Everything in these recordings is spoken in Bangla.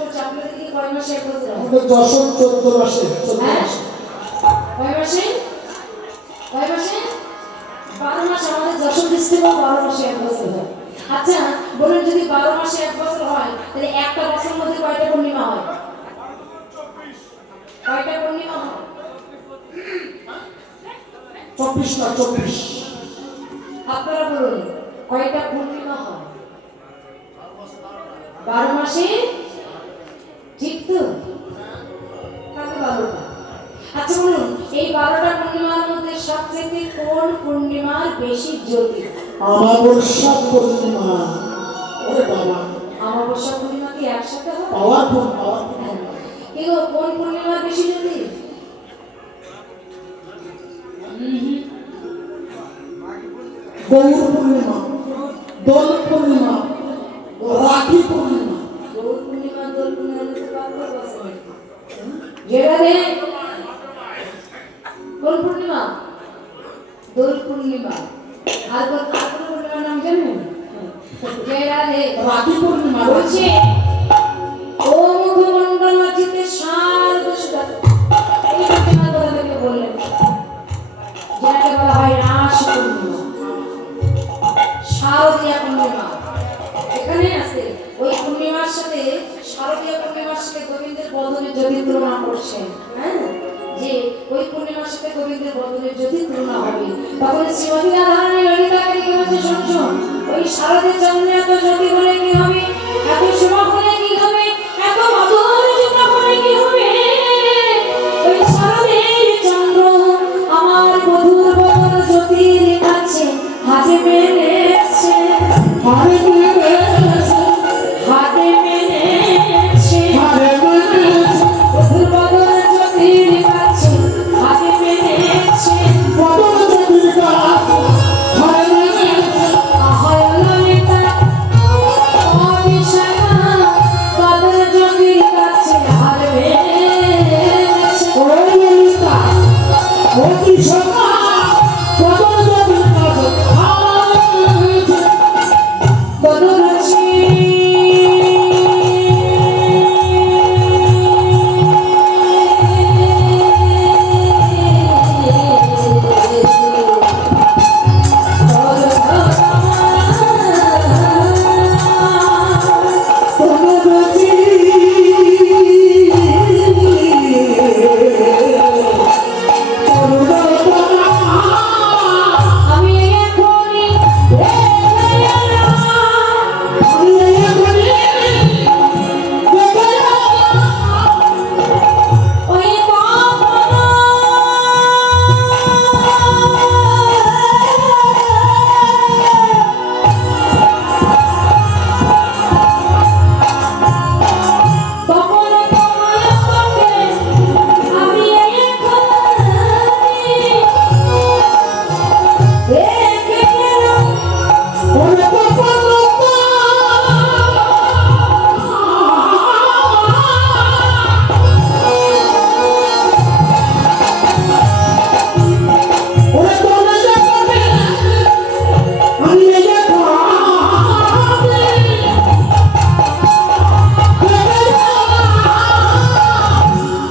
করছে আপনাদের কি কয় মাসে এক বছর হয়? আমাদের যশোর 14 মাসে। হ্যাঁ? কয় মাসে? কয় মাসে? 12 মাস আমাদের যশোর ডিস্ট্রিক্টে 12 মাসে এক বছর হয়। আচ্ছা বলুন যদি 12 মাসে এক বছর হয় তাহলে একটা বছরের মধ্যে কয়টা পূর্ণিমা হয়? কয়টা পূর্ণিমা হয়? 24 না 24। আপনারা বলুন কয়টা পূর্ণিমা হয়? 12 মাসে, ঠিক তো? তাহলে 12টা। আচ্ছা বলুন এই 12টা পূর্ণিমার মধ্যে সবচেয়ে কোন পূর্ণিমার বেশি জ্যোতি? অমাবস্যা পূর্ণিমা। ওরে বাবা, অমাবস্যা পূর্ণিমা কি একসাথে হয়? পাওয়ারফুল। কিন্তু কোন পূর্ণিমার বেশি জ্যোতি? গৌর পূর্ণিমা, দোল পূর্ণিমা, রাখি পূর্ণিমা। গৌর পূর্ণিমা দোল পূর্ণিমার মধ্যে পার্থক্য আছে? যেটা দে কোন পূর্ণিমা? দোল পূর্ণিমা। আর কোন পূর্ণিমার নাম জানেন? যেটা দে রাখি পূর্ণিমা বলছে ও মুখমণ্ডলাচিতে সার্বসুতা এই পূর্ণিমা কথা থেকে বললেন যেটাকে বলা হয় রাস পূর্ণিমা, শারদীয়া পূর্ণিমা। এখানে আছে ওই পূর্ণিমার সাথে শারদীয় পূর্ণিমার সাথে গোবিন্দের বদনের জ্যোতি তুলনা করছেন। হ্যাঁ, যে ওই পূর্ণিমার সাথে গোবিন্দের বদনের জ্যোতি তুলনা হবে তখন শ্রীমতী রাধারানী ললিতাকে কি বলছে শুনছুন ওই শারদের চন্দ্রে এত জ্যোতি হলে কি হবে, এত শোভা হলে কি হবে, এত মধুর জীবন হলে কি হবে, ওই শারদের চন্দ্র আমার মধুর বদন জ্যোতির কাছে হাতে মেলেছে, হারে মেলেছে, হাতে মেলেছে, হারে মেলেছে, মধুর বদন জ্যোতির কাছে হাতে মেলেছে, বদন জ্যোতির কাছে হারে মেলেছে। আহায় ললিতা অবিশাখা বদন জ্যোতির কাছে হাতে মেলেছে। ওরে ললিতা, অতি সভা, বদন জ্যোতির কাছে হারে মেলেছে। বদরুচি আমি এখনি ওই তপন তোমায় বটে আমি এখনি দেখে গেলাম ওরে কপালতা, ওরে তোমরা যাবে আমি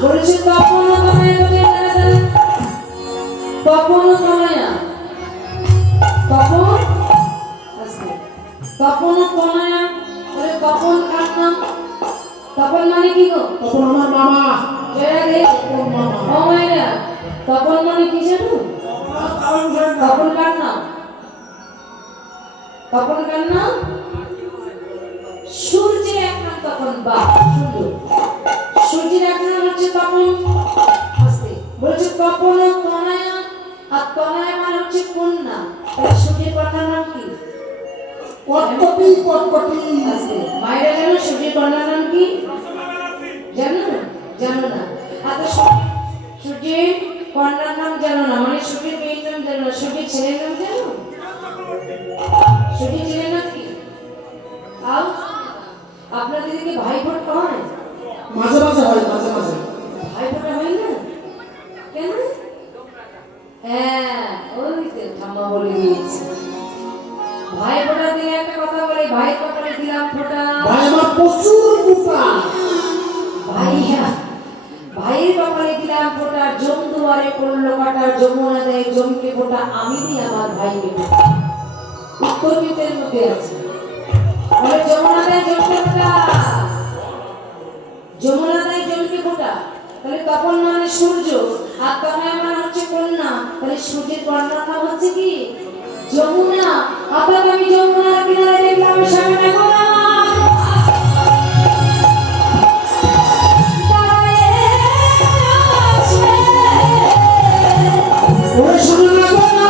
বলেছে তপন তোমায় বটে তপন তনয়া তপন আস্তে তপন তনয়া বলে তপন কার নাম? তপন মানে কি গো? তখন আমার মামা, জয়া রে ওর মামা, ও মায়েরা তপন মানে কি জানো? তপন কার নাম? তপন কার নাম? সূর্যের এক নাম তপন। বা সুন্দর, সূর্যের এক নাম হচ্ছে তপন। আস্তে বলেছে তপন তনয়া, আর তনয়া মানে হচ্ছে কন্যা। তাহলে সূর্যের কন্যার নাম কি? কটকটি কটকটি। আস্তে মায়েরা জানো সূর্যের কন্যার নাম কি? জানো? জানো না? আচ্ছা সূর্যের কন্যার নাম জানো না মানে সূর্যের মেয়ের নাম জানো না, সূর্যের ছেলের নাম জানো? সূর্যের ছেলের নাম কি? আও আপনাদের দিকে ভাই ফোঁটা হয়? মাঝে মাঝে হয়, মাঝে মাঝে। ভাই ফোঁটা হয় না কেন? হ্যাঁ ওই তো ঠাম্মা বলে দিয়েছে ভাই ফোঁটা দিলে একটা কথা বলে ভাই কপালে দিলাম ফোঁটা। ভাই আমার প্রচুর মোটা। ভাইয়া ভাইয়ের কপালে দিলাম ফোঁটা, জম দুয়ারে পড়লো কাটা, যমুনা দেয় জমকে ফোঁটা, আমি দিই আমার ভাইকে ফোঁটা। উত্তর গীতের মধ্যে আছে বলে যমুনা দেয় জমকে ফোঁটা, যমুনা দেয় জমকে ফোঁটা। তাহলে তপন মানে সূর্য, আর তনয় মানে হচ্ছে কন্যা, তাহলে সূর্যের কন্যার নাম হচ্ছে কি যমুনা। অর্থাৎ আমি যমুনার কিনারে দেখলাম সামনে গোনা ওরে শোনা গো না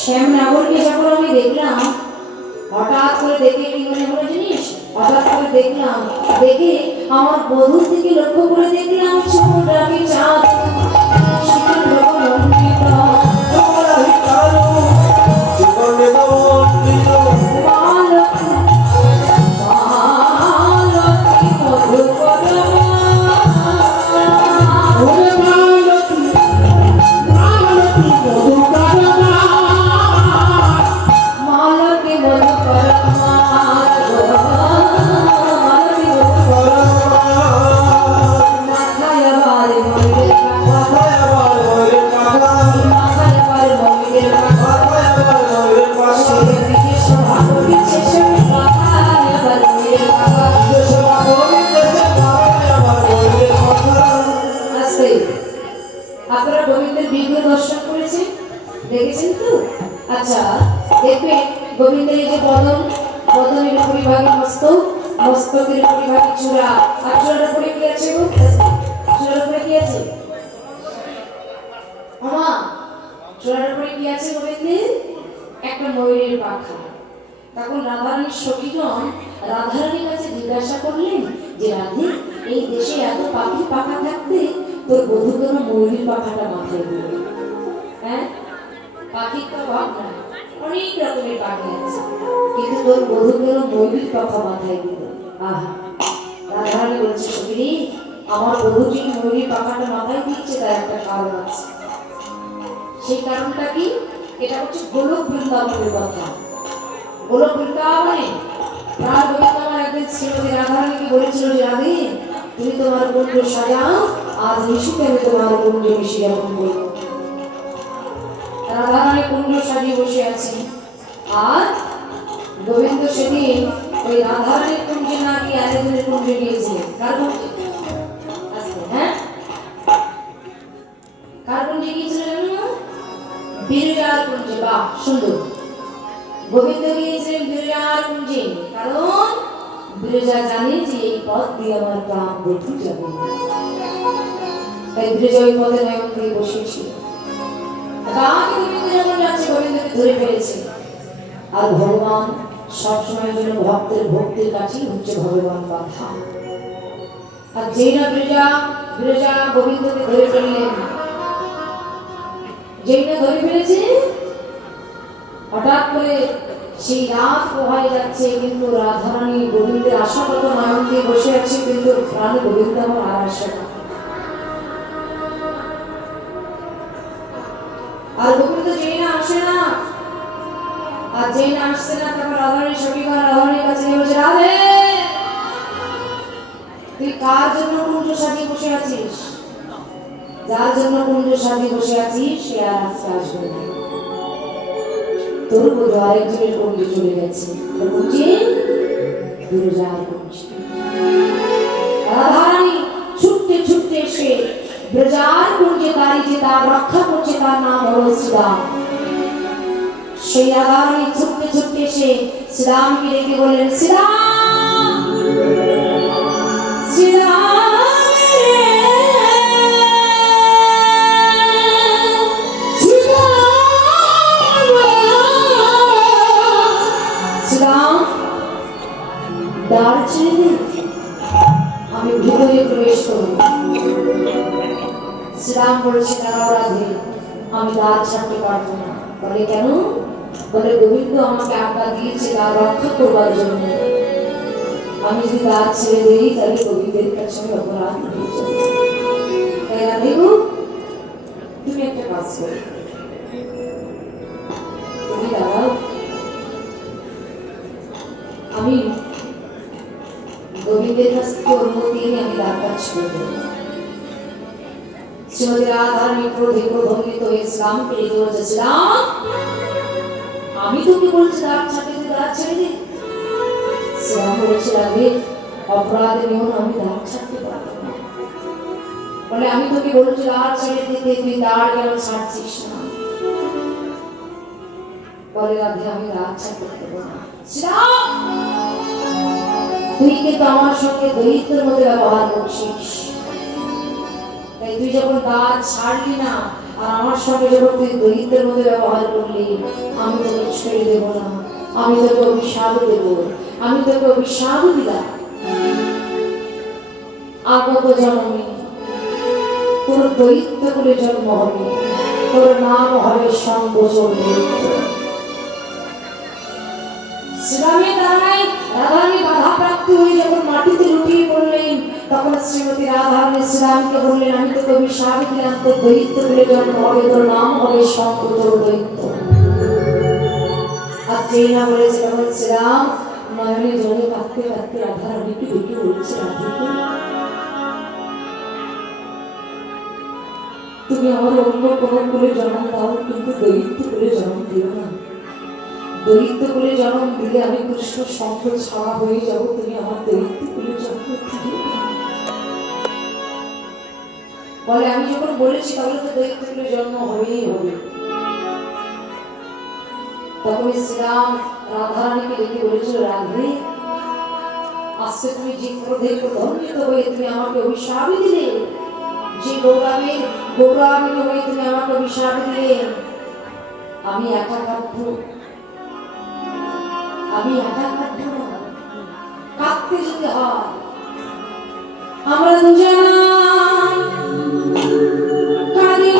শ্যামনগরকে যখন আমি দেখলাম, হঠাৎ করে দেখে কি মনে হলো জানিস? হঠাৎ করে দেখলাম, দেখে আমার বধূর দিকে লক্ষ্য করে দেখলাম চুমুটাকে চাঁদ শীতল যখন অমৃত আপনারা গোবিন্দের বিগ্রহ দর্শন করেছেন, দেখেছেন তো? আচ্ছা, দেখবেন গোবিন্দের এই যে বদন, বদনের পরিভাগে মস্তক, মস্তকের পরিভাগে চূড়া, আর চূড়ার উপরে কি আছে গো? চূড়ার উপরে কি আছে? আমা, চূড়ার উপরে কি আছে গোবিন্দের? একটা ময়ূরের পাখা। তখন রাধারানীর সখীগণ রাধারানীর কাছে জিজ্ঞাসা করলেন যে রাধে, এই দেশে এত পাখির পাখা থাকতে তোর বধূ কেন ময়ূরীর পাখাটা মাথায় দিল? হ্যাঁ, পাখির তো অভাব নাই, অনেক রকমের পাখি আছে, কিন্তু তোর বধূ কেন ময়ূরীর পাখা মাথায় দিল? আহা, রাধারানী বলছে সখী, আমার বধূ যে ময়ূরীর পাখাটা মাথায় দিচ্ছে তার একটা কারণ আছে। সেই কারণটা কি? এটা হচ্ছে গোলক বৃন্দাবনের কথা। ওলো বৃন্দাবনে প্রাণ গোবিন্দ আমার একদিন শ্রীমতী রাধারানীকে বলেছিল যে রাধে তুমি তোমার কুঞ্জ সাজাও, আজ নিশিতে আমি তোমার কুঞ্জ মিশি যাপন করবো। রাধারানী কুঞ্জ সাজিয়ে বসে আছি, আর গোবিন্দ সেদিন ওই রাধারানীর কুঞ্জে না গিয়ে আরেকজনের কুঞ্জে গিয়েছিলেন। কার কুঞ্জে? হ্যাঁ, কার কুঞ্জে গিয়েছিলেন? বিরজার কুঞ্জে। বাহ, সুন্দর। গোবিন্দ গিয়েছিলেন বিরজার কুঞ্জে, কারণ বিরজা জানে যে এই পথ দিয়ে আমার প্রাণ বধূ যাবে, তাই বিরজা ওই পথে নয়ন দিয়ে বসেছিল। গোবিন্দ যখন যাচ্ছে গোবিন্দকে ধরে ফেলেছে। আর ভগবান সবসময় জন্য ভক্তের ভক্তির কাছেই হচ্ছে ভগবান বাধা। আর যেই না বিরজা গোবিন্দকে ধরে ফেললেন, যেই না ধরে ফেলেছে, হঠাৎ করে সেই রাত পোহায় যাচ্ছে, কিন্তু রাধারানী গোবিন্দের আশাগত নয়ন দিয়ে বসে আছে, কিন্তু প্রাণ গোবিন্দ আমার আর আসে না। আর গোবিন্দ যেই না আসে না, আর যেই না আসছে না, তারপর রাধারানীর সখীগণ রাধারানীর কাছে গিয়ে বলছে, রাধে তুই কার জন্য কুঞ্জ সাজিয়ে বসে আছিস? যার জন্য কুঞ্জ সাজিয়ে বসে আছিস সে আর আজকে আসবে না। তোর বোধ আরেকজনের কুঞ্জে চলে গেছে। কুঞ্জে বিরজার কুঞ্জে। রাধারানী ছুটতে ছুটতে এসে বিরজার কুঞ্জে দাঁড়িয়ে তার রক্ষা করছে, তার নাম হলো শ্রীরাম। সেই রাধারানী ছুটতে ছুটতে এসে শ্রীরামকে ডেকে বললেন, শ্রীরাম শ্রীরাম শ্রীরাম, দ্বার ছেড়ে দে, আমি ভিতরে প্রবেশ করব। শ্রীরাম বলেছে, দাঁড়াও রাধে, আমি দ্বার ছাড়তে পারবো না। বলে কেন? বলে গোবিন্দ আমাকে আজ্ঞা দিয়েছে দ্বার রক্ষা করবার জন্য। আমি যদি দ্বার ছেড়ে দিই তাহলে গোবিন্দের কাছে আমি অপরাধ হয়ে যাবো। তাই রাধে গো, তুমি একটা কাজ করো, তুমি দাঁড়াও, আমি গোবিন্দের কাছ থেকে অনুমতি নিয়ে আমি দ্বারটা ছেড়ে দেব। শ্রীমতী রাধারানী ক্রোধে ক্রোধান্বিত হয়ে শ্রীরামকে ডেকে বলছে, শ্রীরাম আমি তোকে বলছি দ্বার ছাড়তে, তুই দ্বার ছেড়ে দে। শ্রীরাম বলেছে, রাধে অপরাধে নিও না, আমি দ্বার ছাড়তে পারবো না। বলে আমি তোকে বলছি দ্বার ছেড়ে দিতে, তুই দ্বার কেন ছাড়ছিস না? বলে রাধে আমি দ্বার ছাড়তে পারবো না। শ্রীরাম তুই কিন্তু আমার সঙ্গে দৈত্যের মধ্যে ব্যবহার করছিস, তাই তুই যখন দ্বার ছাড়লি না আর আমার সঙ্গে যখন তুই দৈত্যের মধ্যে ব্যবহার করলি, আমি তোকে ছেড়ে দেব না, আমি তোকে অভিশাপ দেব, আমি তোকে অভিশাপ দিলাম। আগত জন্মে তোর দৈত্য বলে জন্ম হবে, তোর নাম হবে সংগোচর দৈত্য। শ্রীরামের দ্বারাই রাধারানী বাধা প্রাপ্তি হয়ে যখন মাটিতে লুটিয়ে পড়লেন, তখন শ্রীমতী রাধারানী শ্রীরামকে বললেন, আমি তোকে অভিশাপ দিলাম, তোর দৈত্য বলে জন্ম হবে, তোর নাম হবে সংগোচর দৈত্য। আর যেই না বলেছে তখন শ্রীরাম নয়নে জলে কাঁদতে কাঁদতে রাধারানীকে ডেকে বলছে, রাধিকা তুমি আমার অন্য কোনো কুলে জন্ম দাও, কিন্তু দৈত্য কুলে জন্ম দিও না। দৈত্য কুলে জন্ম দিলে আমি কৃষ্ণ সঙ্গ ছাড়া হয়ে যাব, তুমি আমার দৈত্য কুলে জন্ম দিও না। বলে আমি যখন বলেছি তাহলে তো দৈত্য কুলে জন্ম হবেই হবে। তখন শ্রীরাম রাধারানীকে ডেকে বলেছিল, রাধে আজকে তুমি যে ক্রোধে ক্রোধান্বিত হয়ে তুমি আমাকে অভিশাপ দিলে, যে গৌরামী হয়ে তুমি আমাকে অভিশাপ দিলে, আমি একা কাঁদবো, আমি একা কাঁদবো না, কাঁদতে যদি হয় আমরা দুজনা কাঁদিব।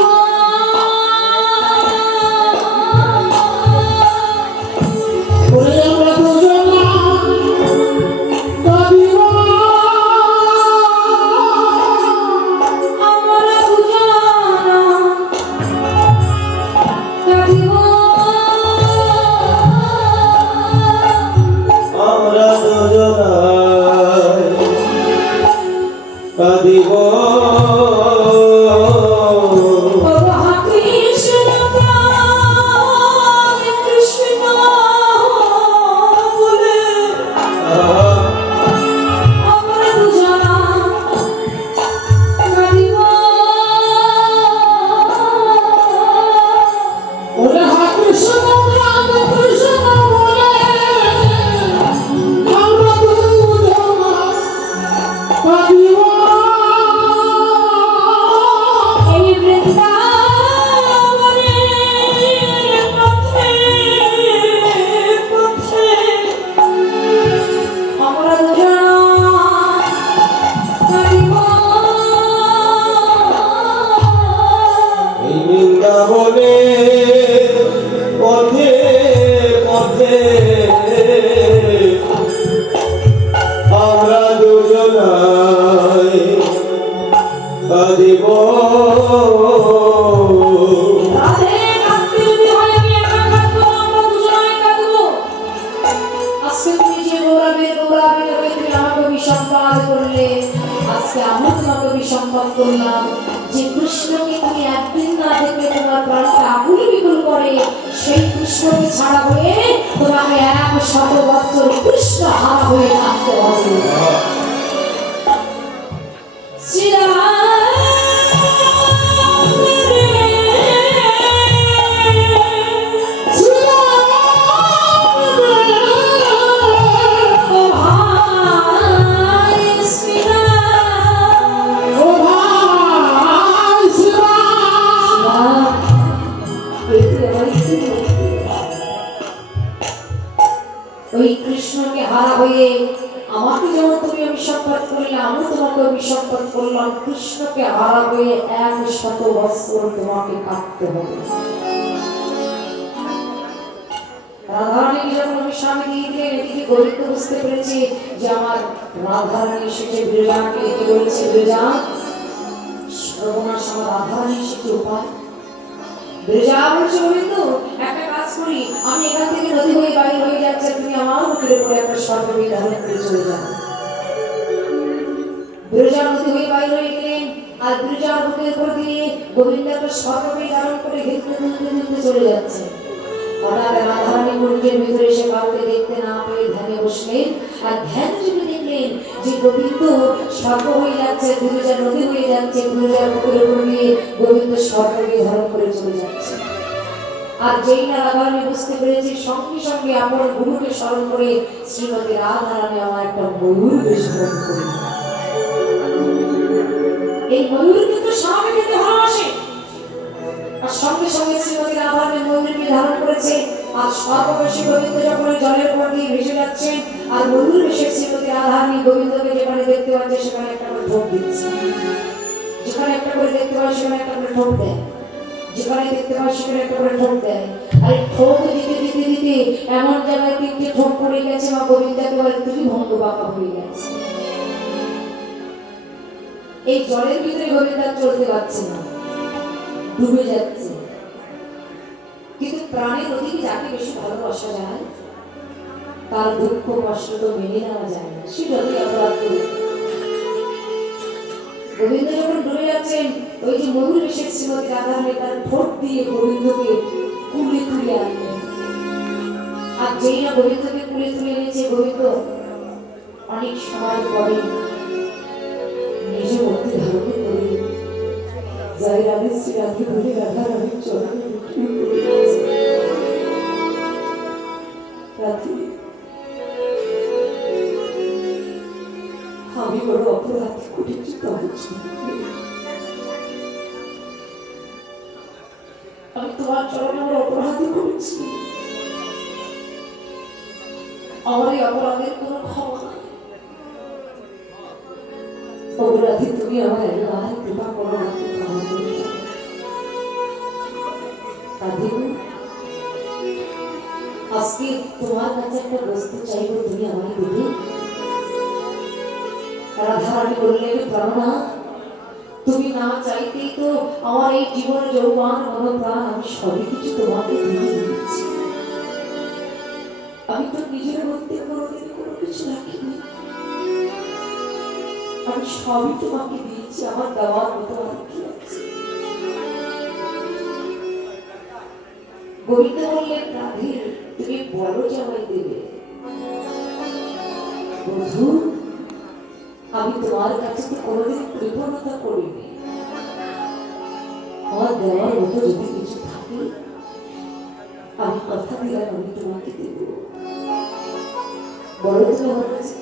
বৃন্দাবনে পথে পথে আমরা দুজনাই কাঁদিব। রাধে কাঁদতে যদি হয় আমি একা কাঁদবো না, আমরা দুজনেই কাঁদবো। আজকে তুমি যে গৌরবের গৌরবের হয়ে তুমি আমাকে অভিসম্পাদ করলে, আজকে আমি তোমাকে অভিসম্পাদ করলাম যে কৃষ্ণকে তুমি একদিন না দেখলে তোমার প্রাণটা আকুল বিকুল করে, সেই কৃষ্ণকে ছাড়া হয়ে তোমাকে 100 বছর কৃষ্ণ হারা হয়ে থাকতে হবে। ওই কৃষ্ণকে হারা হয়ে আমাকে যেমন তুমি অভিসম্পাদ করলে, আমি তোমাকে অভিসম্পাদ করলাম। কৃষ্ণকে হারা হয়ে 100 বছর তোমাকে কাটতে হবে। রাধারানীকে যখন আমি স্বামী দিয়ে দিলেন, এদিকে গোবিন্দ বুঝতে পেরেছে যে আমার রাধারানী এসেছে, বিরজাকে ডেকে বলেছে, বিরজা সর্বনাশ, আমার রাধারানী এসেছে, উপায়। বিরজা বলছে, গোবিন্দ একটা কাজ করি, আমি এখান থেকে নদী হয়ে বাইরে হয়ে যাচ্ছে, তুমি আমার মুখের উপরে একটা সর্ববী ধারণ করে চলে যাও। বিরজা নদী হয়ে বাইরে হয়ে গেলেন, আর বিরজার মুখের উপর দিয়ে গোবিন্দ একটা সর্ববী ধারণ করে ঘিরতে ঘুরতে ঘুরতে চলে যাচ্ছে। হঠাৎ রাধারানী মন্দিরের ভিতরে এসে কাউকে দেখতে না পেয়ে ধ্যানে বসলেন, আর ধ্যান যুগে দেখলেন যে গোবিন্দ সর্ব হয়ে যাচ্ছে, বিরজা নদী হয়ে যাচ্ছে, বিরজার মুখের উপর দিয়ে গোবিন্দ সর্ববী ধারণ করে চলে যাচ্ছে। আর যেই না রাধারানী বুঝতে পেরেছে, সঙ্গে সঙ্গে আমার গুরুকে স্মরণ করে শ্রীমতী রাধারানী আমার একটা ময়ূর বেশ ধারণ করে। এই ময়ূর কিন্তু স্বামী খেতে ভালোবাসে, আর সঙ্গে সঙ্গে শ্রীমতী রাধারানী ময়ূরকে ধারণ করেছে। আর সর্ববেশী গোবিন্দ যখন জলের উপর দিয়ে ভেসে যাচ্ছে, আর ময়ূর বেশে শ্রীমতী রাধারানী গোবিন্দকে যেখানে দেখতে পাচ্ছে সেখানে একটা করে ঠোক দিচ্ছে, যেখানে একটা করে দেখতে পায় সেখানে একটা করে ঠোক দেয়, যেখানে দেখতে পায় সেখানে একটা করে ঠোক দেয়। আর এই ঠোক দিতে দিতে দিতে এমন জায়গায় 3টে ঠোক পড়ে গেছে, মা গোবিন্দাকে বলে তুমি ভঙ্গ বাঁকা হয়ে গেছে। এই জলের ভিতরে গোবিন্দা চলতে পারছে না, ডুবে যাচ্ছে। কিন্তু প্রাণের অধিকে যাকে বেশি ভালোবাসা যায়, তার দুঃখ কষ্ট তো মেনে নেওয়া যায় না, সে যতই অপরাধ করুক। গোবিন্দ যখন ডুবে যাচ্ছেন, ওই যে ময়ূর বেশে শ্রীমতী রাধারানী তার ঠোঁট দিয়ে গোবিন্দকে কুলে তুলে আনলেন। আর যেই না গোবিন্দকে কুলে তুলে এনেছে, গোবিন্দ অনেক সময় পরে নিজে মধ্যে ধারণ করে জয় রাধে শ্রী রাধে বলে রাধারানীর চরণে রাধে, আমি বড় অপরাধ করেছি, আমি তোমার চরণে বড় অপরাধী করেছি, আমার এই অপরাধের কোনো ক্ষমা নাই। অপরাধী তুমি আমার একবার কৃপা করো, আমাকে ক্ষমা করে দাও। আজকে তোমার কাছে একটা বস্তু চাইবো, তুমি আমাকে দেবে? রাধারানী বললেন, প্রাণনা তুমি না চাইতেই তো আমার এই জীবন যৌবন মনোপ্রাণ আমি সবই কিছু তোমাকে দিয়ে দিয়েছি। আমি তো নিজের মধ্যে কোনোদিন কোনো কিছু রাখিনি, আমি সবই তোমাকে দিয়েছি, আমার দেওয়ার মতো আর কি আছে। গোবিন্দ বললেন, রাধে তুমি বলো যে আমায় দেবে। বধূ আমি তোমার কাছে তো কোনোদিন কৃপণতা করিনি, আমার দেওয়ার মতো যদি কিছু থাকে আমি কথা দিলাম আমি তোমাকে দেব। বলো তুমি আমার কাছে।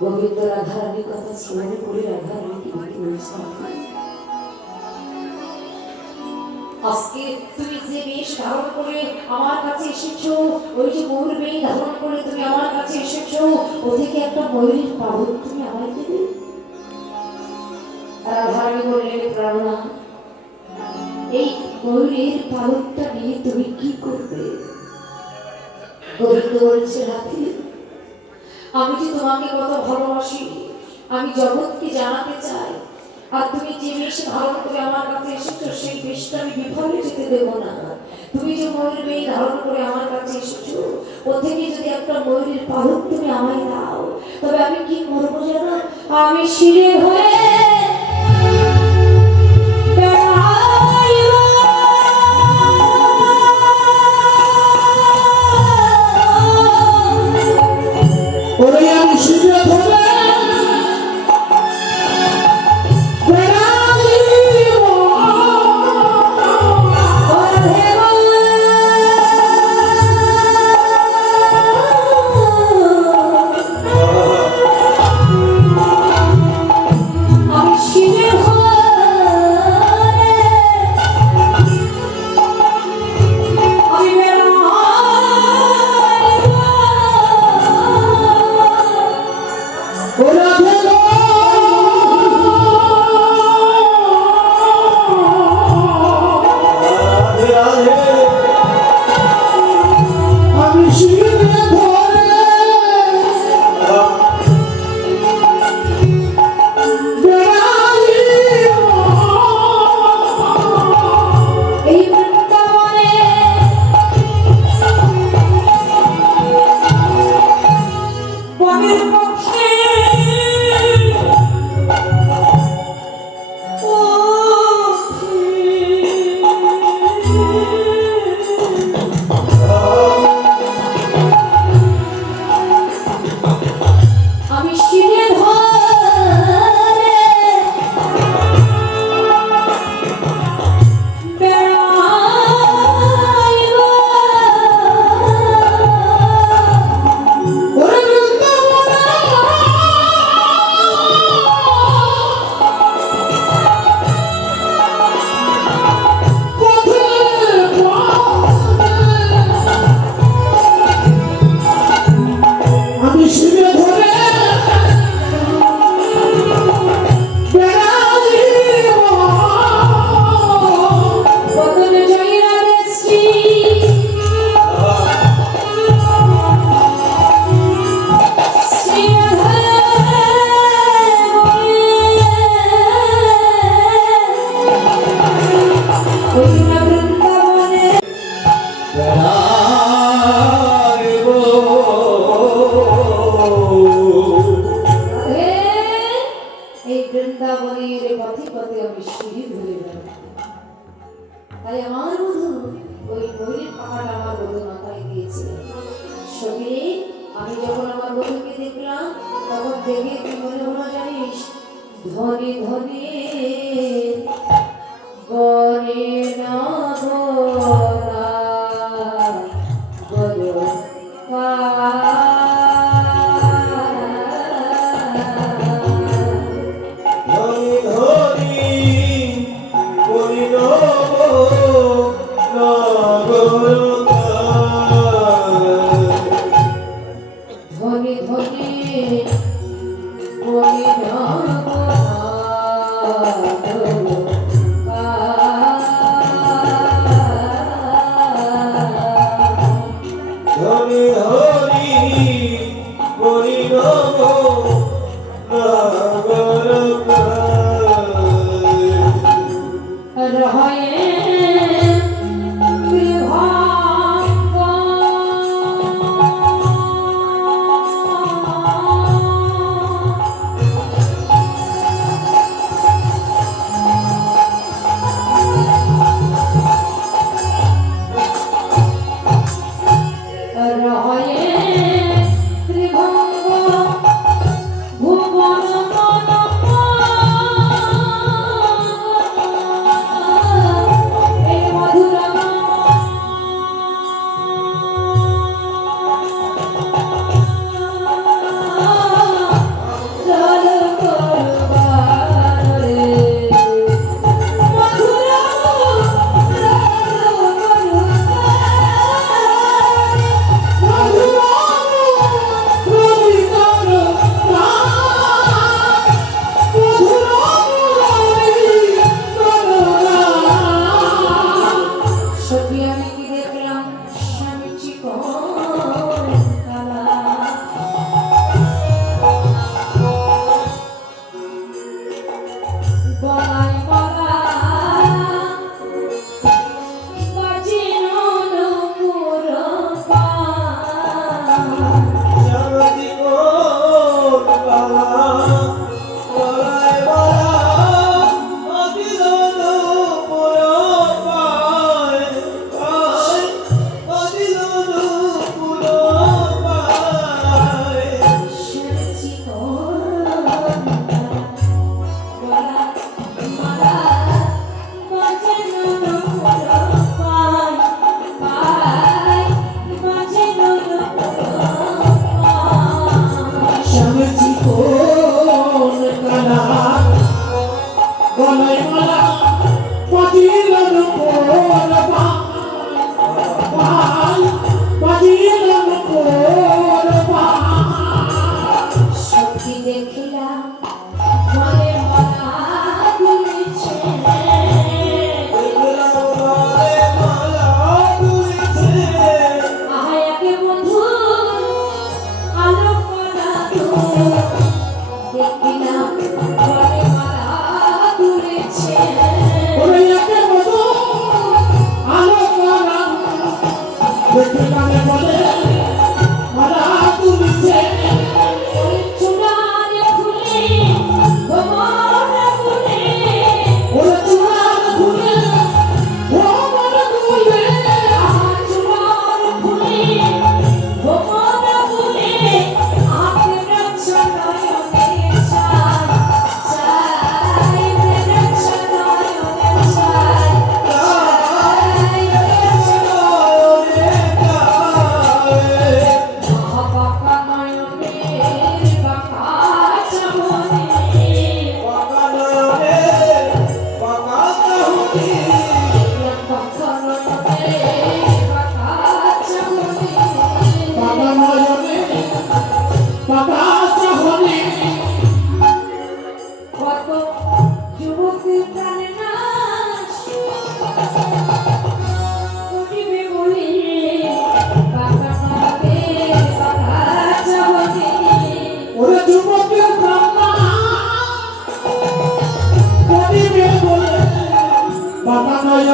গোবিন্দ রাধারানীর কথা স্মরণ করে রাধারানীকে ডেকে বলছে, আজকে তুমি যে বেশ ধারণ করে আমার কাছে এসেছো, ওই যে ময়ূর বেশ ধারণ করে তুমি আমার কাছে এসেছো, ও থেকে একটা ময়ূরের পালক তুমি আমায় দেবে? রাধারানী আমি বললেন প্রাণনা, এই ময়ূরের পালকটা নিয়ে তুমি কি করবে? গোবিন্দ বলছে রাধে, আমি যে তোমাকে কত ভালোবাসি আমি জগৎকে জানাতে চাই, আর তুমি যে বেশ ধারণ করে আমার কাছে এসেছো সেই বেশটা আমি বিফলে যেতে দেব না। তুমি যে ময়ূর বেশ ধারণ করে আমার কাছে এসেছো, ও থেকে যদি একটা ময়ূরের পালক তুমি আমায় দাও, তবে আমি কি করবো জানো? আমি শিরে হয়ে ওরে আমি শিরে ধরে বৃন্দাবনের পথে পথে আমি সিঁড়ি ধরে বেড়াই। তাই আমার বধূ ওই ময়ূরের পাহাড় আমার বধূ মাথায় দিয়েছে। সখী, আমি যখন আমার বধূকে দেখলাম তখন দেখে কি মনে হলো জানিস? ধনে ধনে বনে না ভরা বলো ধনে ধনে বনে না হরি হরি হরি নম রহয়ে ভুবন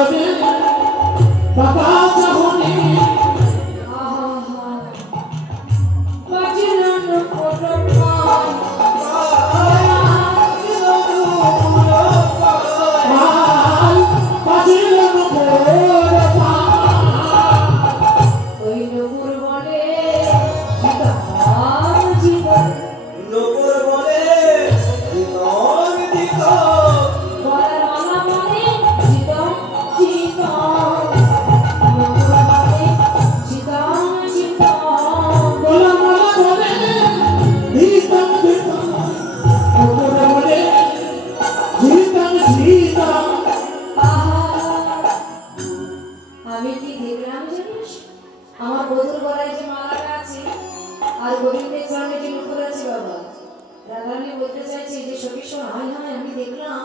যাবে বাবা চাহনি আহা বাজিল নূপুর পায় বাজিল নূপুর ওই নূপুর বলে জীবন জীবন নূপুর বলে জীবন জীবন বলার মালা বলে জীবন জীবন নূপুর বলে জীবন জীবন গোলা মালা বলে জীবন জীবন নূপুর বলে জীবন জীবন আমি কি দেখলাম জানিস আমার বধুর গলায় যে মালাটা আছে আর গোবিন্দের চরণে যে নুপুর আছে বাবা রাধারানী বলতে চাইছে যে সখী শোন হায় হায় আমি দেখলাম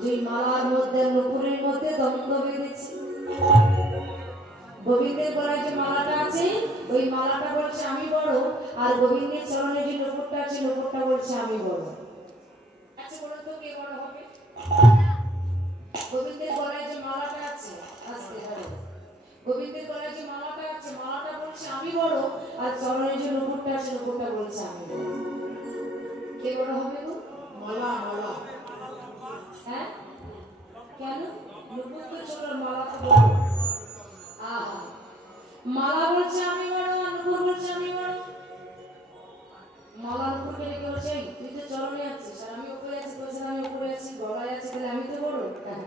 যে এই মালার মধ্যে আর নুপুরের মধ্যে দ্বন্দ্ব বেঁধেছে গোবিন্দের গলায় যে মালাটা আছে ওই মালাটা বলছে আমি বড় আর গোবিন্দের চরণে যে নুপুরটা আছে নুপুরটা বলছে আমি বড় আচ্ছা বলো তো কে বড় হবে গোবিন্দের গলায় যে মালাটা আছে আস্তে ধরো গোবিন্দের গলায় যে মালাটা আছে মালাটা বলছে আমি বড় আর চরণে যে নুপুরটা আছে নুপুরটা বলছে আমি বড় কে বড় হবে গো মালা মালা হ্যাঁ কেন নুপুর তো ছোট মালা তো বড় আহা মালা বলছে আমি বড় আর নুপুর বলছে আমি বড় মালা নুপুরকে রেখে বলছে এই তুই তো চরণে আছিস আর আমি উপরে আছি বলছে আমি উপরে আছি গলায় আছি তাহলে আমি তো বড় হ্যাঁ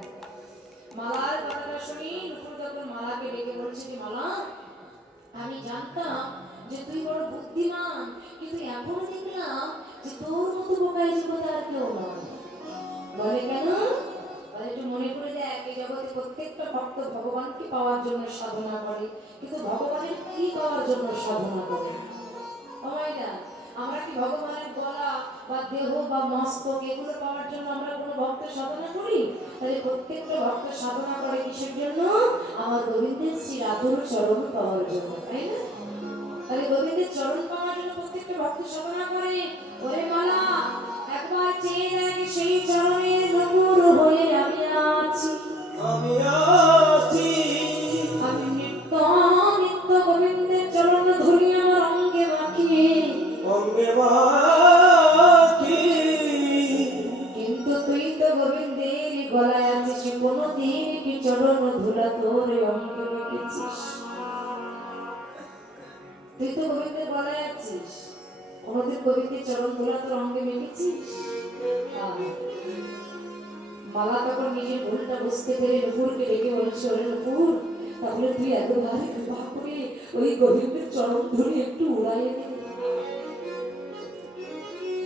মালার কথাটা শুনি নুপুর যখন মালাকে ডেকে বলছে যে মালা আমি জানতাম যে তুই বড় বুদ্ধিমান কিন্তু এখনো দেখলাম যে তোর মতো বোকাই জগতে আর কেউ নয় বলে কেন বলে একটু মনে করে দেখ এই জগতে প্রত্যেকটা ভক্ত ভগবানকে পাওয়ার জন্য সাধনা করে কিন্তু ভগবানের কি পাওয়ার জন্য সাধনা করে না আমরা কি ভগবানের গলা বা দেহ বা মস্তক এগুলো পাওয়ার জন্য আমরা কোনো ভক্ত সাধনা করি তাহলে প্রত্যেকটা ভক্ত সাধনা করে কিসের জন্য আমার গোবিন্দের শ্রী রাধুর চরণ পাওয়ার জন্য তাই না তাহলে গোবিন্দের চরণ পাওয়ার জন্য প্রত্যেকটা ভক্ত সাধনা করে ওরে মালা একবার চেয়ে দেখ সেই চরণের নূপুর হয়ে আমি আছি আমি আছি আমি নিত্য নিত্য গোবিন্দের চরণ ধরি আমার অঙ্গে মাখিয়ে অঙ্গে মাখি কিন্তু তুই তো গোবিন্দের গলায় আছিস কোনদিন কি চরণ ধুলা তোর অঙ্গে মেখেছিস তুই তো গোবিন্দের গলায় আছিস কোনদিন গোবিন্দের চরণ ধুলা তোর অঙ্গে মেখেছিস মালা তখন নিজের ভুলটা বুঝতে পেরে নুপুরকে ডেকে বলছে ওরে নুপুর তাহলে তুই এতবার কৃপা করে ওই গোবিন্দের চরণ ধরে একটু উড়াইয়ে দে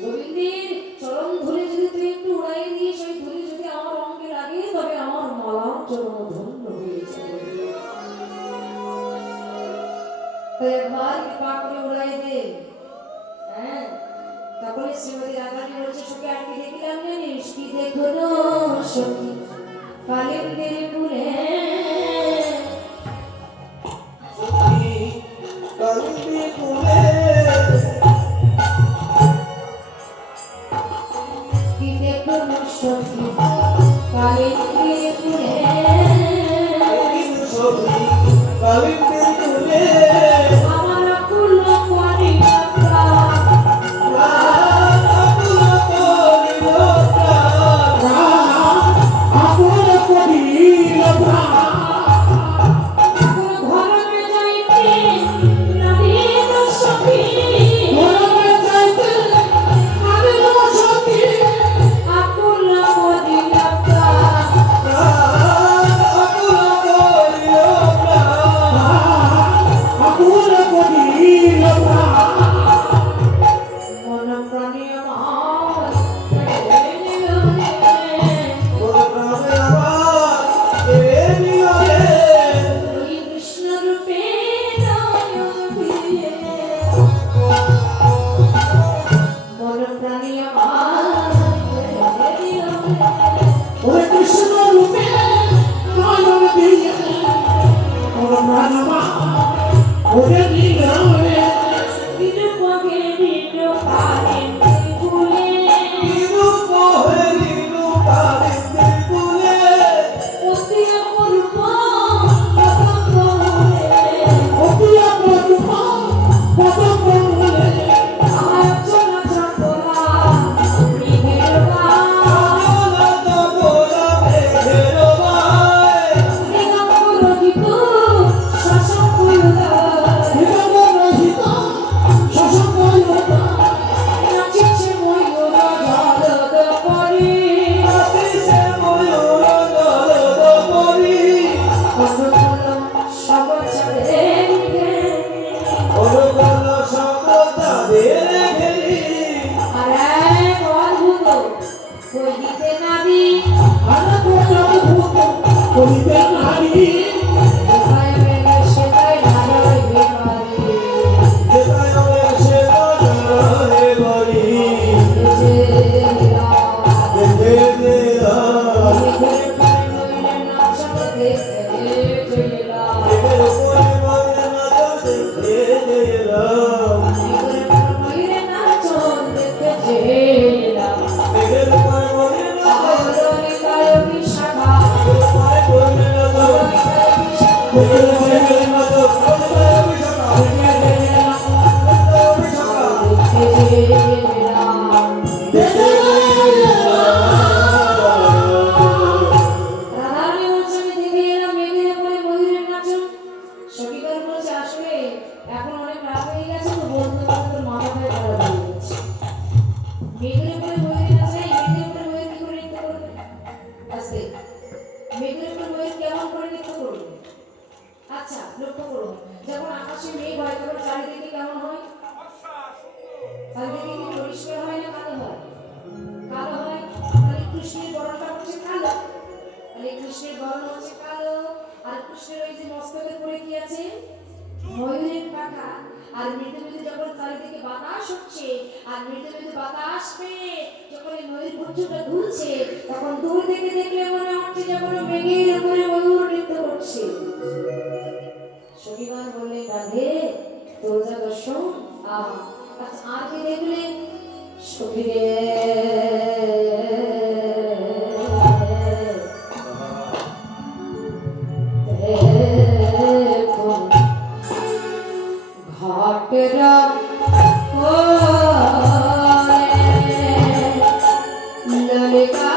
গোবিন্দের চরণ ধরে যদি তুই একটু উড়াইয়ে দিস ওই ধুলি যদি আমার অঙ্গে লাগে তবে আমার মালার চরণ ধন্য হয়ে যাবে তাই একবার কৃপা করে উড়াইয়ে দে হ্যাঁ তারপরে শ্রীমতী রাধারানী বলছে সখী আর কি দেখলাম জানিস কি দেখো সখী কালিন্দের ফুলে সখী কালিন্দী ফুলে কি দেখো সখী কালিন্দের ফুলে সখী কালিন্দী ফুলে আমার কুল করে রাধারানী বলছে, আমি দেখে এলাম মেঘের উপরে ময়ূরের নাচন। সখীগণ বলছে, আসলে এখন অনেক রাত হয়ে গেছে তো, বলতে বলতে তোর মাথাটায় ধরা দিয়ে গেছে। মেঘের উপরে ময়ূরের নাচে, মেঘের উপরে ময়ূর কি করে নৃত্য করবে? আস্তে, মেঘের উপরে ময়ূর কেমন করে নৃত্য করবে? আচ্ছা, লক্ষ্য করুন, যখন আকাশে মেঘ হয় তখন চারিদিকে কেমন হয়? চারিদিকে কি পরিষ্কার হয় না কালো হয়? কালো হয়। তাহলে কৃষ্ণের বর্ণটা হচ্ছে কালো। তাহলে কৃষ্ণের বর্ণ হচ্ছে কালো। আর কৃষ্ণের ওই যে মস্তকের উপরে কি আছে? ময়ূরের পাখা। আর মৃদু মৃদু যখন চারিদিকে বাতাস হচ্ছে, আর মৃদু মৃদু বাতাস পেয়ে যখন এই ময়ূর পুচ্ছটা দুলছে, তখন দূর থেকে দেখলে মনে হচ্ছে যেমন মেঘের উপরে ময়ূর নৃত্য করছে। সখীগণ বললেন, রাধে তোর যা দর্শন, আচ্ছা আর কি দেখলেন? সখী রে, ঘাটরা ললিতা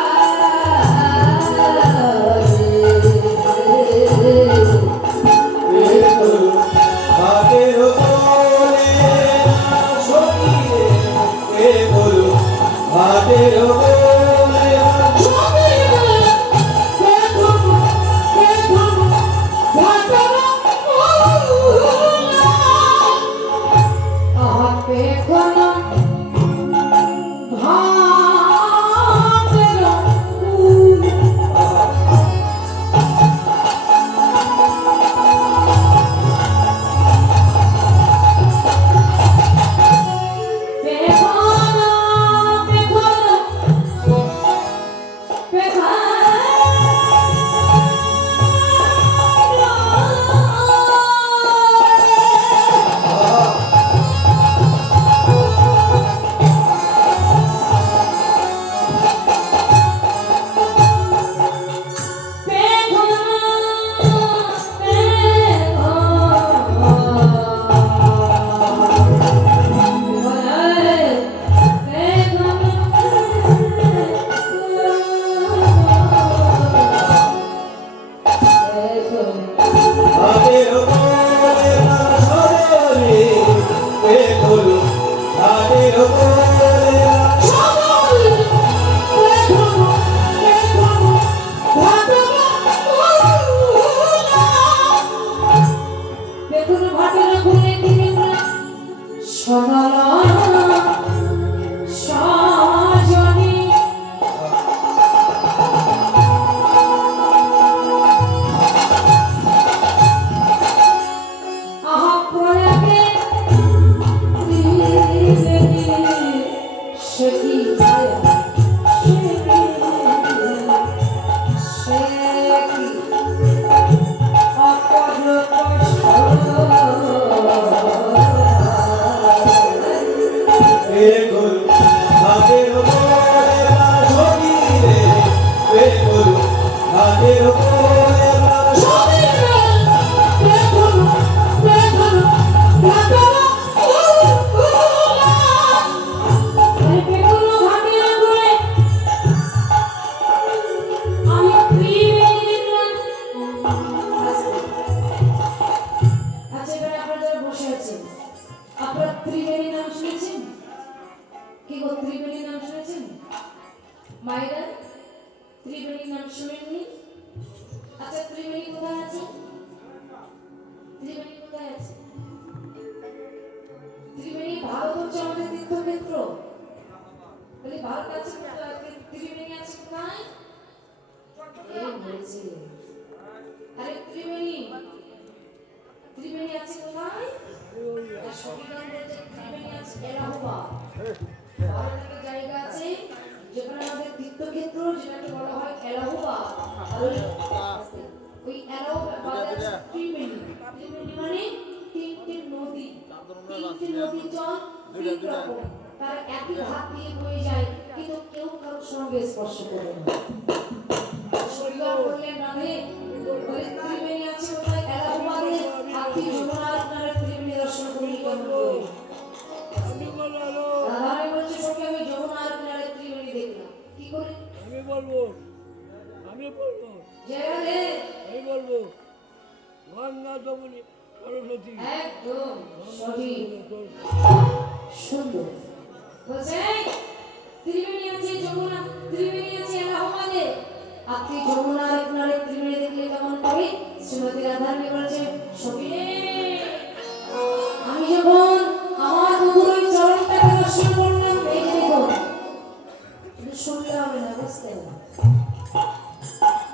মায়েরা ত্রিবেণীর নাম শুনেননি? আচ্ছা ত্রিবেণী কোথায় আছে? ত্রিবেণী কোথায় আছে? ত্রিবেণী ভারত হচ্ছে আমাদের তীর্থক্ষেত্র। বলি ভারত আছে কোথায়? ত্রিবেণী আছে কোথায়? এই বলছি। আরে ত্রিবেণী ত্রিবেণী আছে কোথায়? সবিধান বলছে ত্রিবেণী আছে এলাহাবাদ। ভারতের একটা জায়গা আছে যেখানে আমাদের তীর্থক্ষেত্র, যেটাকে বলা হয় এলাহাবাদ। আর ওই এলাহাবাদে আছে ত্রিবেণী। ত্রিবেণী মানে তিনটে নদী, তিনটে নদী জল তিন রকম, তার একই ভাগ দিয়ে বয়ে যায়, কিন্তু কেউ কারোর সঙ্গে স্পর্শ করে না। সবিধান বললেন রাধে, ত্রিবেণী আছে কোথায়? এলাহাবাদ। আপনি যমুনার আপনার ত্রিবেণী দর্শন করলে কেমন করে? আমি বলবো রাধারানী বলছে সখী আমি যমুনার আপনার ত্রিবেণী দেখলাম কি করে? আমি বলবো জায়গালে আমি বলবো গঙ্গা যমুনি সরস্বতী একদম সঠিক সুন্দর বলছে ত্রিবেণী আছে যমুনা ত্রিবেণী আছে এলাহাবাদে আপনি যমুনার আপনার ত্রিবেণী দেখলে কেমন করে? শ্রীমতী রাধারানী বলছে সখী রে, আমি যখন আমার বন্ধুর ওই চরণটাকে দর্শন করলাম এই যে দেখুন শুধু শুনলে হবে না বুঝতে হবে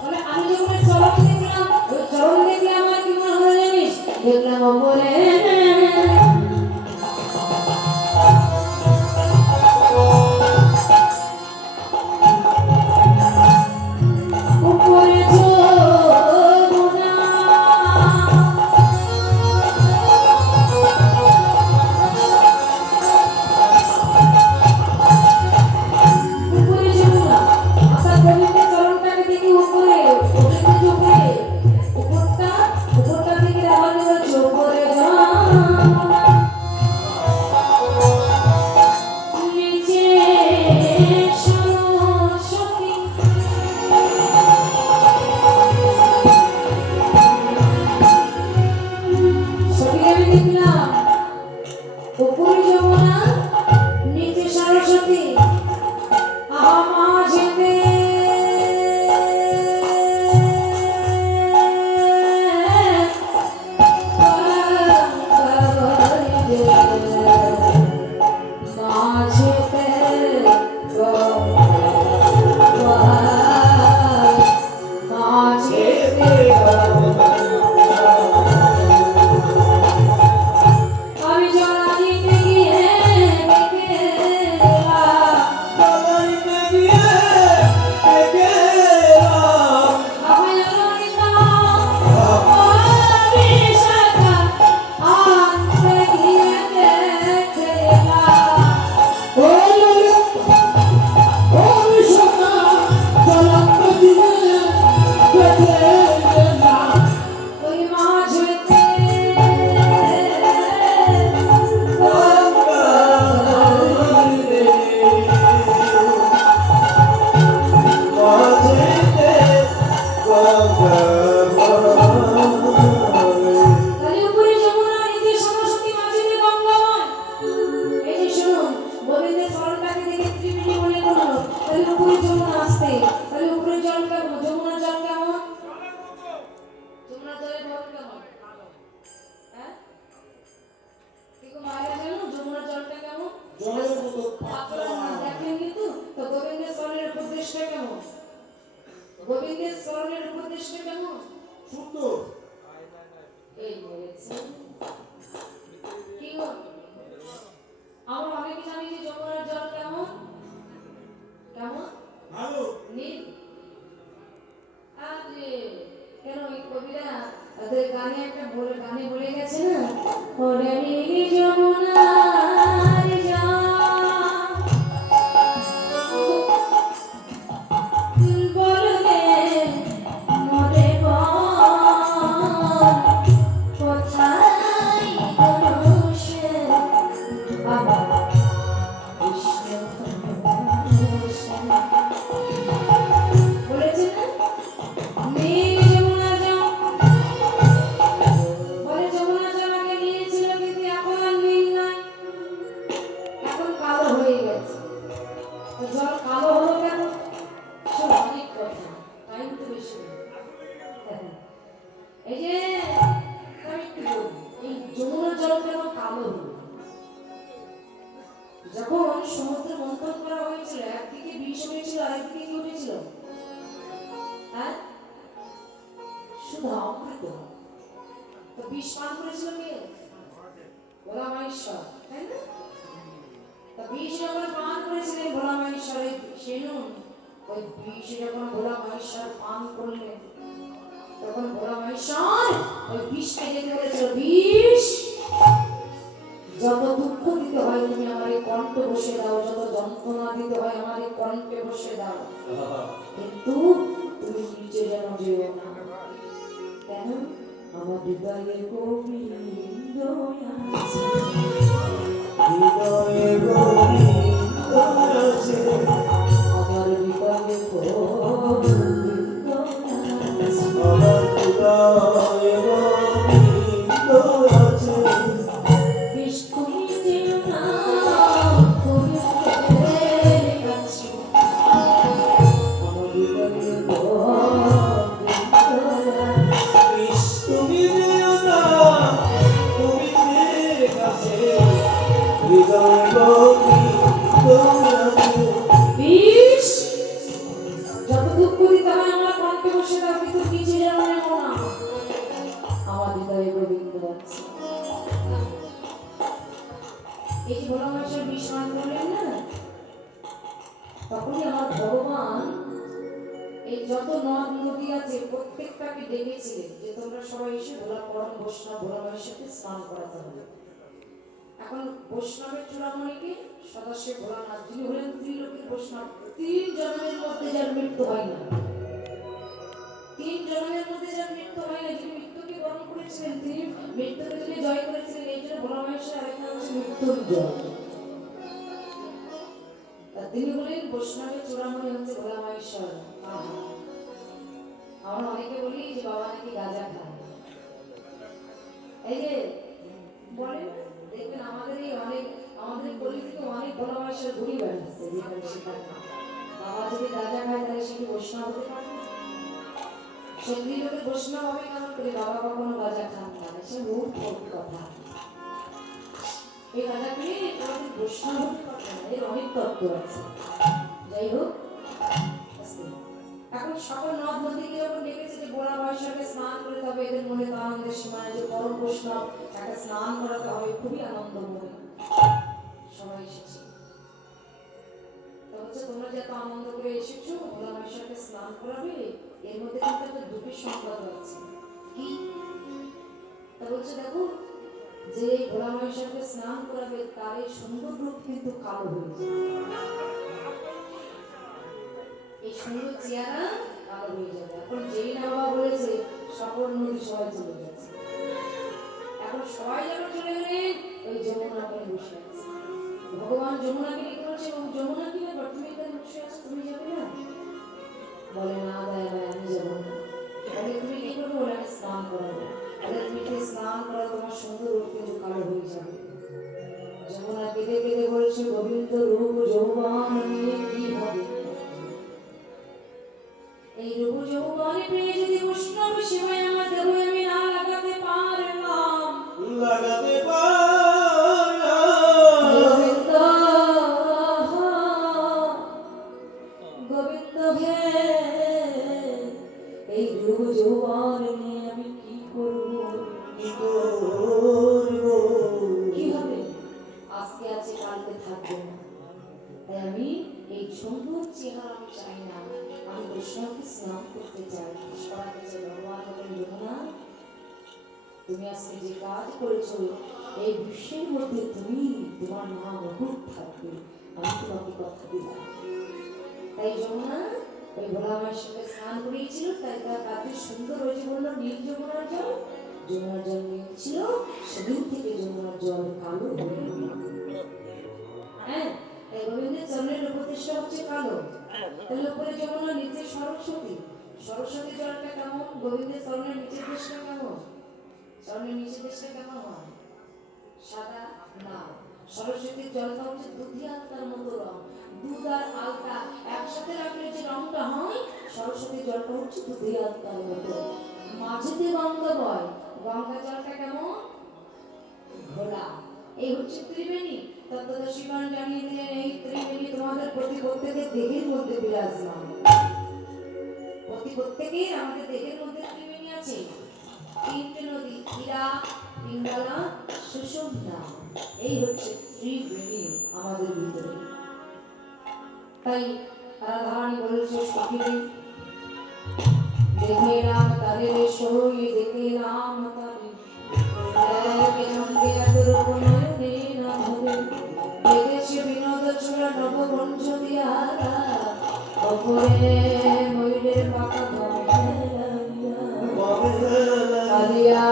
বলে আমি যখন ওই চরণ দেখলাম ওই চরণ দেখলে আমার কি মনে হলো জানিস? দেখলাম ওপরে উপরে যমুনা উপরে যমুনা অর্থাৎ গোবিন্দের চরণটাকে দেখি উপরে গোবিন্দের যে উপরে উপরটা থেকে রাধারানী বলছে উপরে যমুনা নিচে সরস্বতী সখী আমি দেখলাম উপরে যমুনা নিচে সরস্বতী আমাঝেতে মাঝেতে মাঝেতে আমি জড়াইতে গিয়ে দেখলাম বাগাইতে গিয়ে দেখলাম মাঝেতে জলের মতো পাতলা গোবিন্দের স্মরণের উপদেশটা কেমন? সুন্দর এই বলেছে কি গো আমরা অনেকে জানি যে যমুনার জল কেমন কেমন ভালো নীল আরে কেন ওই কবিরা তাদের গানে একটা গানে বলে গেছে না ওরে নীল যমুনার জল বললে মরে কোথায় বসে বাবা কৃষ্ণ বলেছে না নীল যমুনার জল বলে যমুনার জল আগে নীল ছিল কিন্তু এখন আর নীল নাই এখন কালো হয়ে গেছে তো জল কালো হলো কেন? সব অনেক কথা টাইম তো বেশি নেই। এই যে আমি একটু বলি, এই যমুনার জল কেন কালো হলো? যখন সমুদ্রে মন্থন করা হয়েছিল একদিকে বিষ উঠেছিল আর একদিকে কি উঠেছিল? হ্যাঁ শুধু অমৃত। তো বিষ পান করেছিল কে? ভোলা মহেশ্বর, তাই না? তা বিষ যখন পান করেছিলেন ভোলা মহেশ্বর সেনুন ওই বিষ যখন ভোলা মহেশ্বর পান করলেন তখন ভোলা মহেশ্বর ওই বিষকে যেতে বলেছিল বিষ যত দুঃখ দিতে হয় তুমি আমার এই কণ্ঠে বসে দাও, যত যন্ত্রণা দিতে হয় আমার এই কণ্ঠে বসে দাও, কিন্তু তুমি নিচে যেন যেও না। কেন? আমার হৃদয়ে গোবিন্দ আছে। হৃদয়ে গোবিন্দ আছে, আমার হৃদয়ে গোবিন্দ আছে। আমার হৃদয়ে গোবিন্দ আছে। বিষ্ণু যেও না গোবিন্দের কাছে, আমার হৃদয়ে গোবিন্দ আছে। বিষ তুমি যেও না গোবিন্দের কাছে, হৃদয়ে গোবিন্দ আছে। বিষ যত দুঃখ দিতে হয় আমার কণ্ঠে বসে দাও, কিন্তু কিছু যেন নেব না। আমার হৃদয়ে গোবিন্দ আছে। এই যে ভোলা মাসের বিষ মান করলেন না, তখনই আমার ভগবান এই যত নদ নদী আছে প্রত্যেকটাকে ডেকেছিলেন যে তোমরা সবাই এসে ভোলা পরম বৈষ্ণব ভোলা মায়ের সাথে স্নান করাতে হবে। এখন বৈষ্ণবের চূড়ামণিকে সদস্য ভোলানাথ, যিনি হলেন ত্রিলোকের বৈষ্ণব। 3 জন্মের মধ্যে যার মৃত্যু হয় না, 3 জন্মের মধ্যে যার মৃত্যু হয় না, যিনি মৃত্যুকে বরণ করেছিলেন, তিনি মৃত্যুকে যিনি জয় করেছিলেন, এই জন্য ভোলা মায়ের আরেকটা হচ্ছে মৃত্যুর জয়। তা তিনি হলেন বৈষ্ণবের চূড়ামণি হচ্ছে ভোলা মায়েশ্বর। আমরা অনেকে বলি যে বাবা নাকি গাঁজা খায়, এই যে বলে দেখবেন আমাদের আমাদের গলি থেকে অনেক ভোলা মায়েশ্বর ঘুরে বেড়াচ্ছে, যেখানে সেখানে বাবা যদি গাঁজা খায় তাহলে সে কি বৈষ্ণব হতে পারে? সে লোকের বৈষ্ণব হবে কেমন করে? বাবা কখনো গাঁজা খান না, সে মূর্খ কথা। এই গাঁজা খেয়ে আমাদের বৈষ্ণব হতে পারে না, এর অনেক তত্ত্ব আছে। যাই হোক, এখন সকল নদ নদীকে যখন ডেকেছে যে ভোলা মায়েশ্বরকে স্নান করতে হবে, এদের মনে তো আনন্দের সীমায় যে পরম বৈষ্ণব তাকে স্নান করাতে হবে, খুবই আনন্দ মনে সবাই এসেছে। তো হচ্ছে তোমরা যে এত আনন্দ করে এসেছো ভোলা মায়েশ্বরকে স্নান করাবে, এর মধ্যে কিন্তু একটা দুটি সংবাদ আছে। কি? তা বলছে দেখো, যে ভোলা মায়েশ্বরকে স্নান করাবে তার এই সুন্দর রূপ কিন্তু কালো হয়ে যাবে, এই সুন্দর চেহারা কালো হয়ে যাবে। এখন যেই না বাবা বলেছে সকল নদী সবাই চলে গেছে। এখন সবাই যখন চলে গেলেন ওই যমুনা করে বসে আছে। ভগবান যমুনাকে ডেকে বলছে, ও যমুনা কি ব্যাপার, তুমি এখানে বসে আছো, তুমি যাবে না? বলে না দায় ভাই আমি যাবো না। বলে তুমি কি করবে? বলে আমি স্নান করাবো। বলে তুমি কি স্নান করা, তোমার সুন্দর রূপ কিন্তু কালো হয়ে যাবে। যমুনা কেঁদে কেঁদে বলছে, গোবিন্দ রূপ যৌবন নিয়ে কি হবে? এই রূপ যৌবনে পেয়ে যদি বৈষ্ণব সেবায় আমার দেহ আমি না লাগাতে পারলাম, লাগাতে পারলাম, গোবিন্দ গোবিন্দ হে, এই রূপ যৌবন নিয়ে আমি কি করব? কি করব? কি হবে? আজকে আছে কালকে থাকবে না। তাই আমি এই সুন্দর চেহারা আমি চাই না, আমি বৈষ্ণবকে স্নান করতে চাই, সবাইকে চাই। ভগবান বলেন যমুনা, তুমি আজকে যে কাজ করেছো এই বিশ্বের মধ্যে তুমি তোমার নাম অটুট থাকবে, আমি তোমাকে কথা দিলাম। তাই যমুনা ওই ভোলা মায়ের সাথে স্নান করিয়েছিল, তাই তার কাজে সুন্দর হয়েছে। বললো নীল যমুনার জল, যমুনার জল নীল ছিল, সেদিন থেকে যমুনার জল কালো হয়ে গেল। হ্যাঁ, তাই গোবিন্দের চরণের প্রতিষ্ঠা হচ্ছে কালো। তাহলে উপরে যমুনা, নিচে সরস্বতী। সরস্বতী জলটা কেমন? গোবিন্দের চরণের নিচের দেশটা কেমন? চরণের নিচের দেশটা কেমন হয়? সাদা না, সরস্বতীর জলটা হচ্ছে দুধি আলতার মতো রং। দুধ আর আলতা একসাথে রাখলে যে রংটা হয়, সরস্বতীর জলটা হচ্ছে দুধি আলতার মতো, মাঝেতে গঙ্গা বয়। গঙ্গা জলটা কেমন? ঘোলা। এই হচ্ছে ত্রিবেণী। তত্ত্বদর্শীগণ জানিয়ে দিলেন এই ত্রিবেণী তোমাদের প্রত্যেকের দেহের মধ্যে বিরাজমান। প্রত্যেকের আমাদের দেহের মধ্যে ত্রিবেণী আছে। 3টে নদী, ইরা, পিঙ্গলা, সুষুম্না, এই হচ্ছে ত্রিবেণী আমাদের ভিতরে। তাই রাধারানী বলেছে সখীরে, দেখে রাম তারে সই, দেখে রাম তারে কে নন্দে আদর কোনয়নে না ধরে, দেখেছে বিনোদ চূড়া নববঞ্চ দিয়ারা, অপরে ময়ূরের পাকা কালিয়া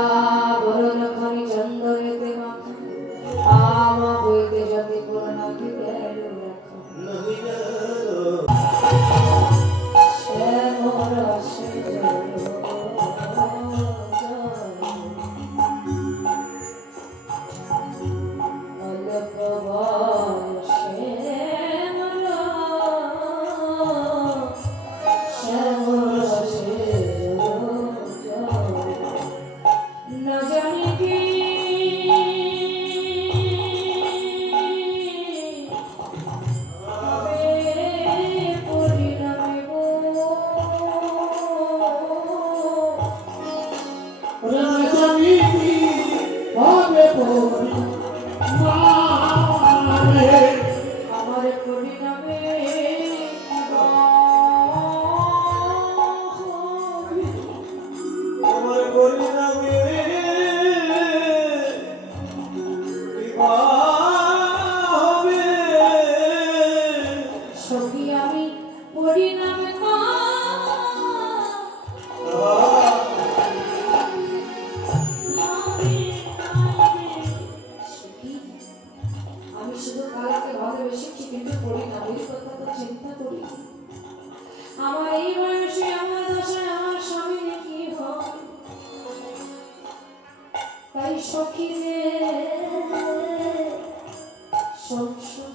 রাজনী হবে পরি মানে আমার পরিণামে আমার পরিণামে হবে সখী আমি পরিণামে আমি শুধু কালাকে ভালোবেসেছি কিন্তু পরিণামের কথা তো চিন্তা করি আমার এই বয়সে আমার দশায় আমার স্বামী কি হয় তাই সখী রে সংসার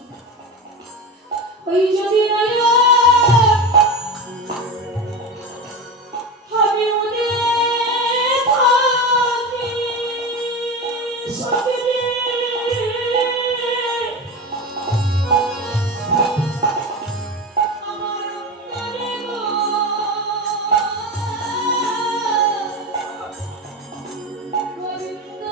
ওই যদি নাই আমি মনে থাকি সখী রে আমার অন্তরে গো গোবিন্দ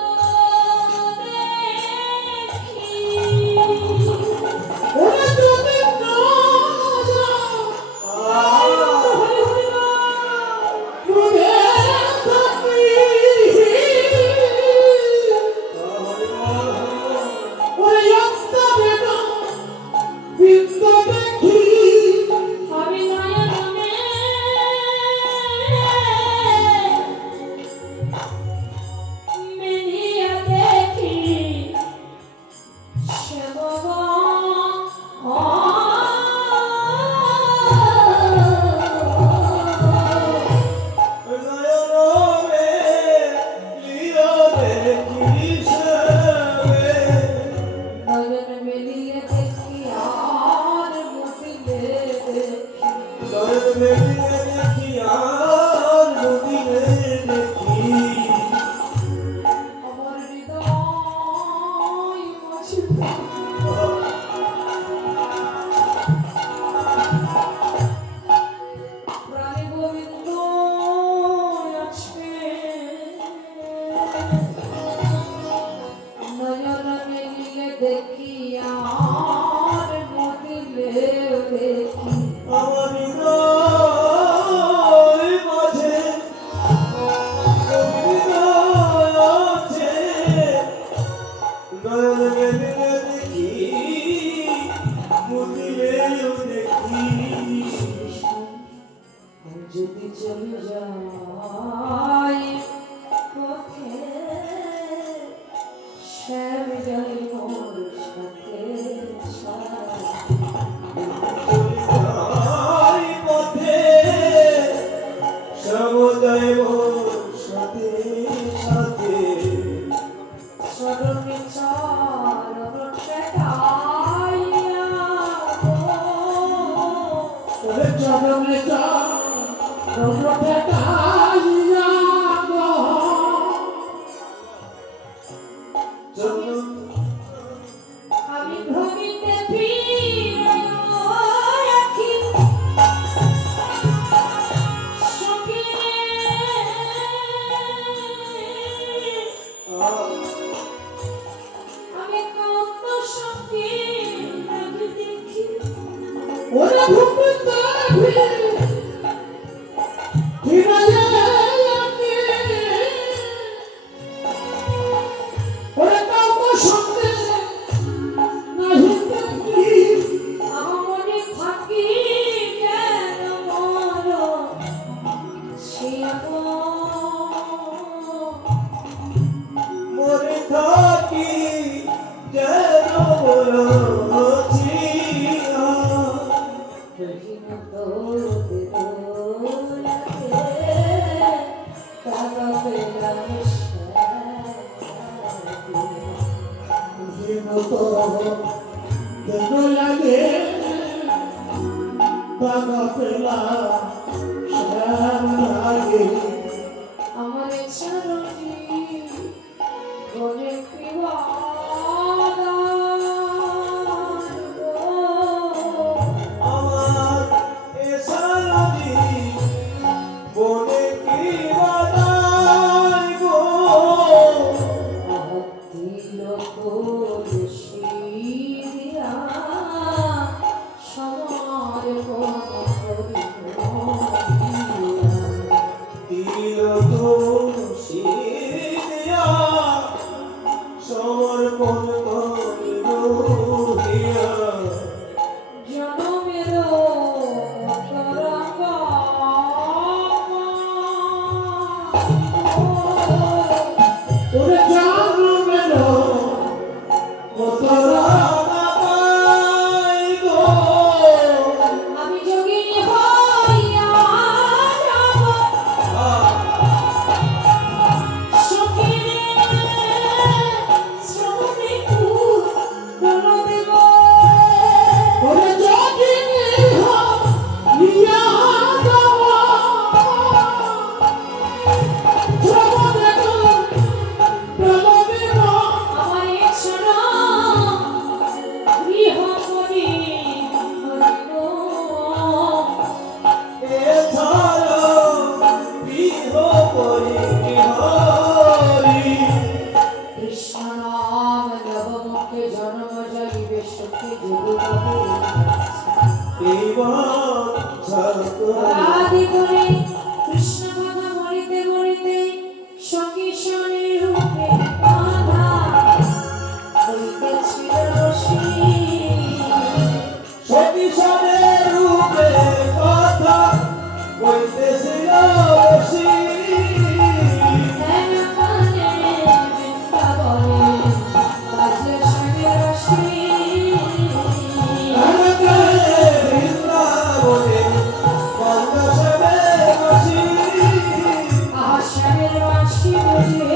শিব